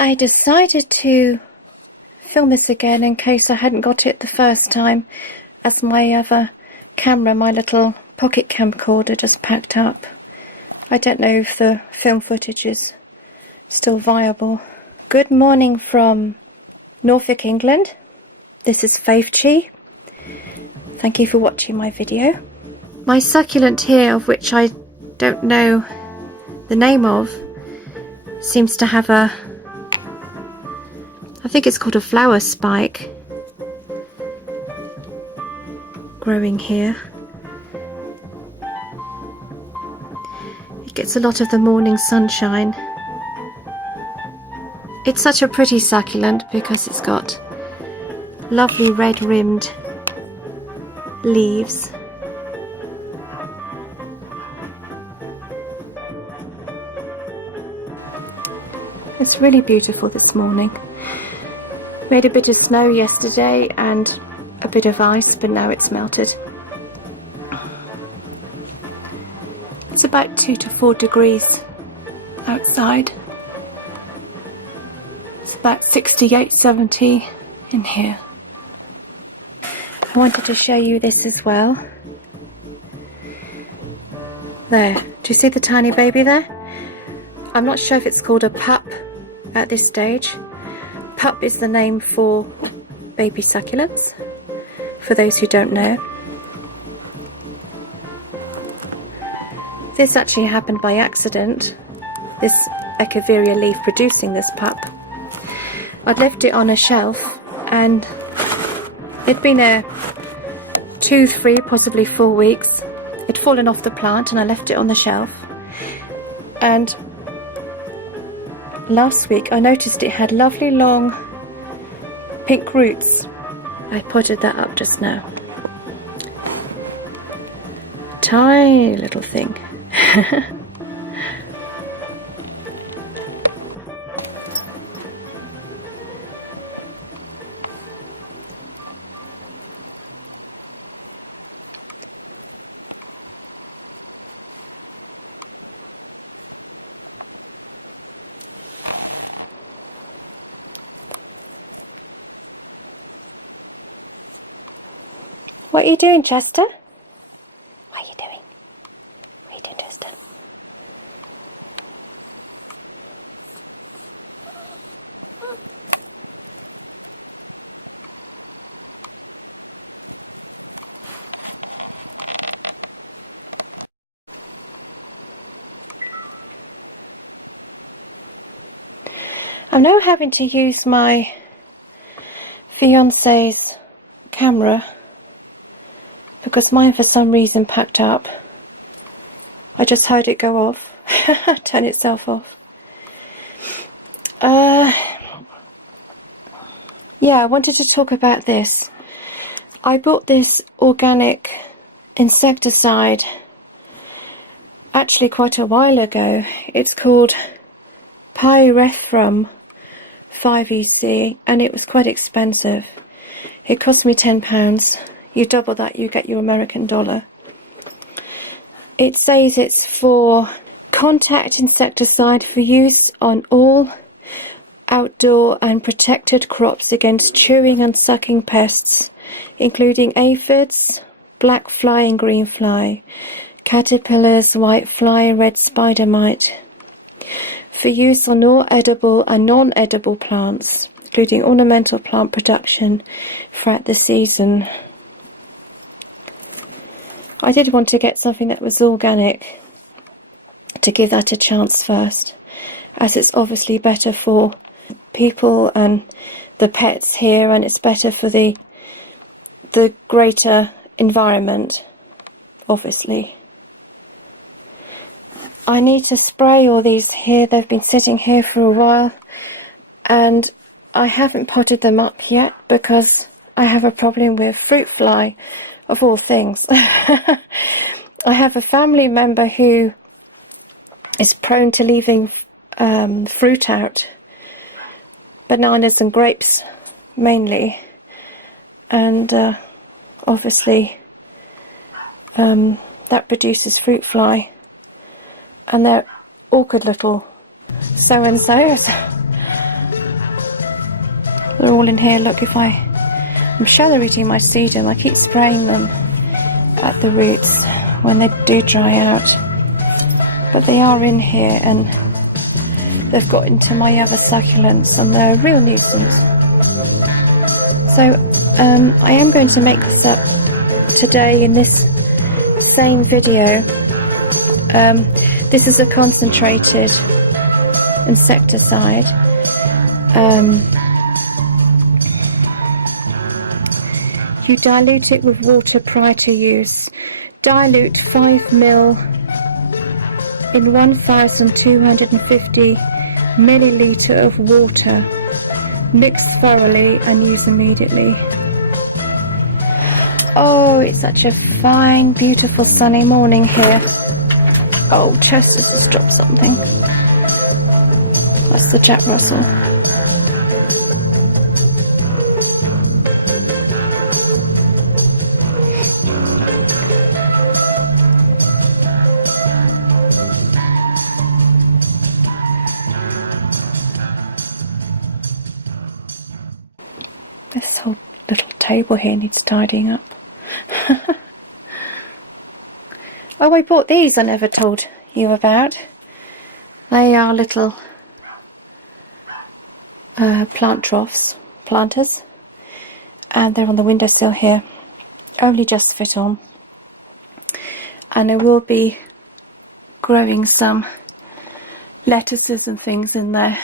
I decided to film this again in case I hadn't got it the first time, as my other camera, my little pocket camcorder, just packed up. I don't know if the film footage is still viable. Good morning from Norfolk, England. This is Faith Chi. Thank you for watching my video. My succulent here, of which I don't know the name of, seems to have a, I think it's called a flower spike, growing here. It gets a lot of the morning sunshine. It's such a pretty succulent because it's got lovely red rimmed leaves. It's really beautiful this morning. Made a bit of snow yesterday and a bit of ice, but now it's melted. It's about 2 to 4 degrees outside. It's about 68, 70 in here. I wanted to show you this as well. There, do you see the tiny baby there? I'm not sure if it's called a pup at this stage. Pup is the name for baby succulents, for those who don't know. This actually happened by accident, this echeveria leaf producing this pup. I'd left it on a shelf and it'd been there 2, 3, possibly 4 weeks. It'd fallen off the plant and I left it on the shelf. And last week I noticed it had lovely long pink roots. I potted that up just now. Tiny little thing. What are you doing, Chester? What are you doing? What are you doing, Chester? I'm now having to use my fiance's camera because mine for some reason packed up. I just heard it go off, turn itself off. Yeah, I wanted to talk about this. I bought this organic insecticide actually quite a while ago. It's called pyrethrum 5EC and it was quite expensive. It cost me £10. You double that, you get your American dollar. It says it's for contact insecticide for use on all outdoor and protected crops against chewing and sucking pests, including aphids, black fly and green fly, caterpillars, white fly, red spider mite. For use on all edible and non-edible plants, including ornamental plant production throughout the season. I did want to get something that was organic to give that a chance first, as it's obviously better for people and the pets here, and it's better for the greater environment, obviously. I need to spray all these here. They've been sitting here for a while and I haven't potted them up yet because I have a problem with fruit fly, of all things. I have a family member who is prone to leaving fruit out, bananas and grapes mainly, and obviously that produces fruit fly, and they're awkward little so-and-sos. They're all in here. Look, I'm shadow eating my sedum. I keep spraying them at the roots when they do dry out. But they are in here, and they've got into my other succulents, and they're a real nuisance. So I am going to make this up today in this same video. This is a concentrated insecticide. You dilute it with water prior to use. Dilute 5 ml in 1250 milliliter of water. Mix thoroughly and use immediately. Oh, it's such a fine, beautiful sunny morning here. Oh, Chester's has dropped something. That's the Jack Russell. This whole little table here needs tidying up. Oh, I bought these I never told you about. They are little plant troughs, planters, and they're on the windowsill here. Only just fit on. And I will be growing some lettuces and things in there.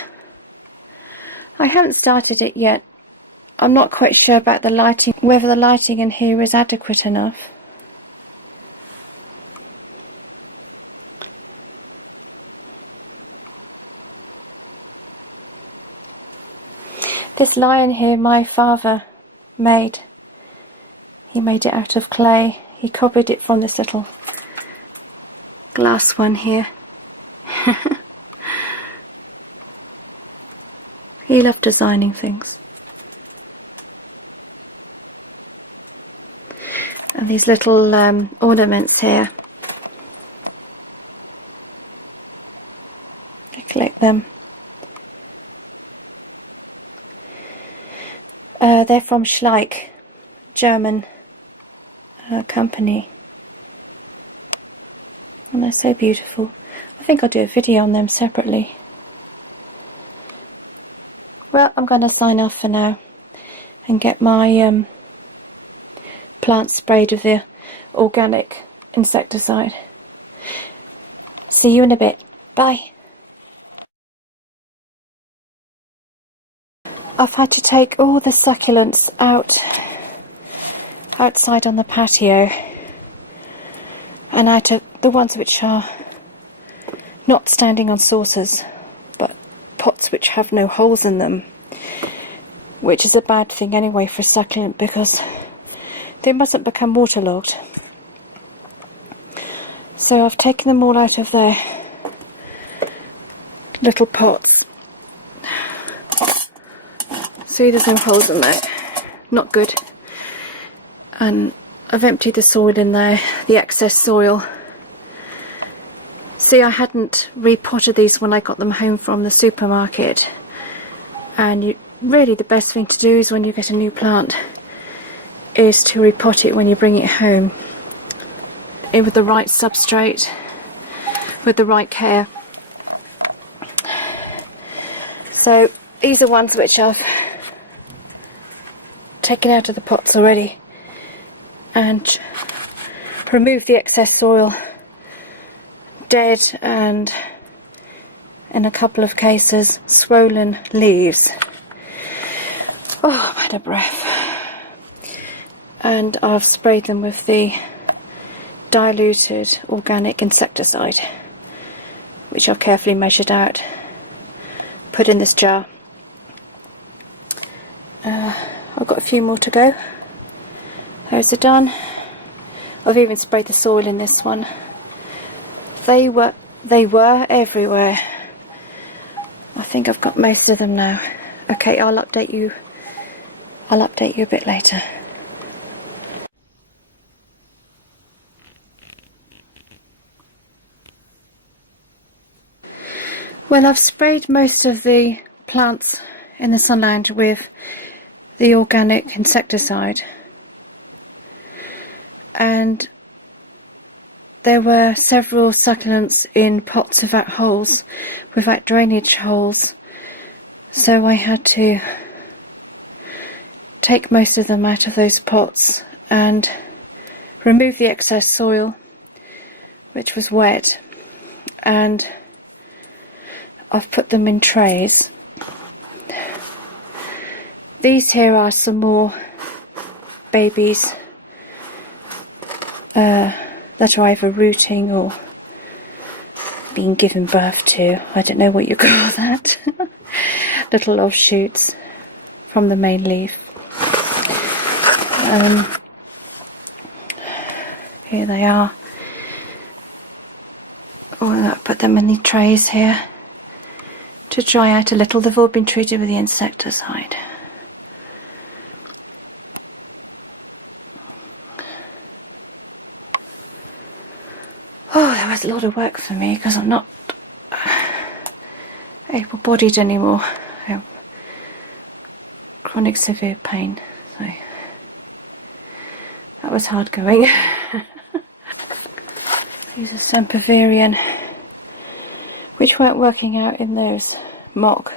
I haven't started it yet. I'm not quite sure about the lighting, whether the lighting in here is adequate enough. This lion here my father made. He made it out of clay. He copied it from this little glass one here. He loved designing things. And these little ornaments here. I collect them. They're from Schleich, German company. And they're so beautiful. I think I'll do a video on them separately. Well, I'm going to sign off for now and get my plants sprayed with the organic insecticide. See you in a bit. Bye. I've had to take all the succulents outside on the patio, and I took the ones which are not standing on saucers but pots which have no holes in them, which is a bad thing anyway for a succulent because they mustn't become waterlogged. So I've taken them all out of their little pots. See, there's no holes in there. Not good. And I've emptied the soil in there, the excess soil. See, I hadn't repotted these when I got them home from the supermarket. And really the best thing to do is when you get a new plant is to repot it when you bring it home. With the right substrate, with the right care. So these are ones which I've taken out of the pots already and removed the excess soil, dead, and in a couple of cases swollen leaves. Oh, I'm out of breath. And I've sprayed them with the diluted organic insecticide, which I've carefully measured out, put in this jar. I've got a few more to go. Those are done. I've even sprayed the soil in this one. They were everywhere. I think I've got most of them now. Okay, I'll update you a bit later. Well, I've sprayed most of the plants in the sun lounge with the organic insecticide, and there were several succulents in pots without holes, without drainage holes, so I had to take most of them out of those pots and remove the excess soil, which was wet, and I've put them in trays. These here are some more babies that are either rooting or being given birth to. I don't know what you call that. Little offshoots from the main leaf. Here they are. Oh, I'll put them in the trays here to dry out a little. They've all been treated with the insecticide. Oh, that was a lot of work for me because I'm not able-bodied anymore. I have chronic severe pain, so that was hard going. These are Semperverian, which weren't working out in those mock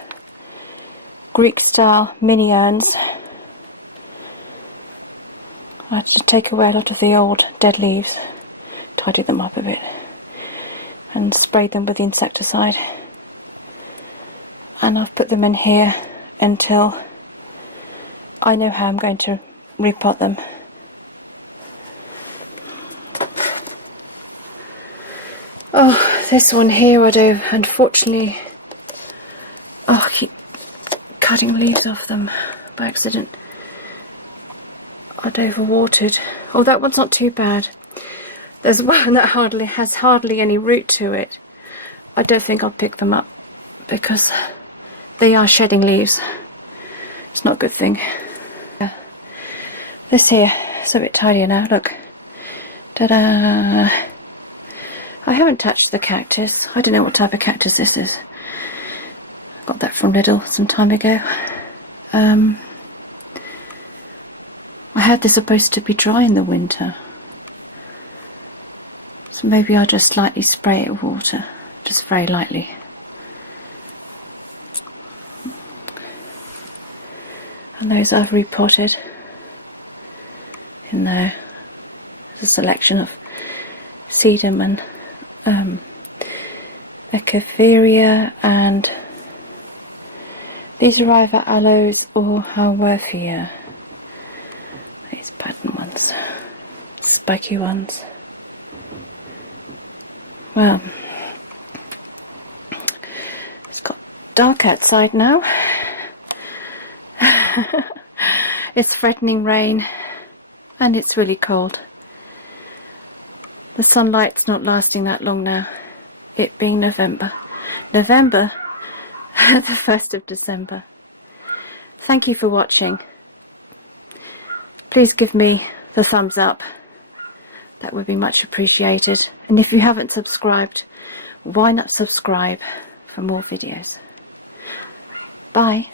Greek-style mini urns. I had to take away a lot of the old dead leaves, tidy them up a bit, and sprayed them with the insecticide. And I've put them in here until I know how I'm going to repot them. Oh, this one here I do, unfortunately, I keep cutting leaves off them by accident. I'd overwatered. Oh, that one's not too bad. There's one that has hardly any root to it. I don't think I'll pick them up because they are shedding leaves. It's not a good thing. This here is a bit tidier now, look. Ta-da! I haven't touched the cactus. I don't know what type of cactus this is. I got that from Lidl some time ago. I heard they're supposed to be dry in the winter. So maybe I'll just lightly spray it with water. Just very lightly. And those I've repotted in there. There's a selection of sedum and echeveria, and these are either aloes or halworthia. These pattern ones, spiky ones. Well, it's got dark outside now. It's threatening rain and it's really cold. The sunlight's not lasting that long now, it being November. November, the 1st of December. Thank you for watching. Please give me the thumbs up. That would be much appreciated. And if you haven't subscribed, why not subscribe for more videos? Bye.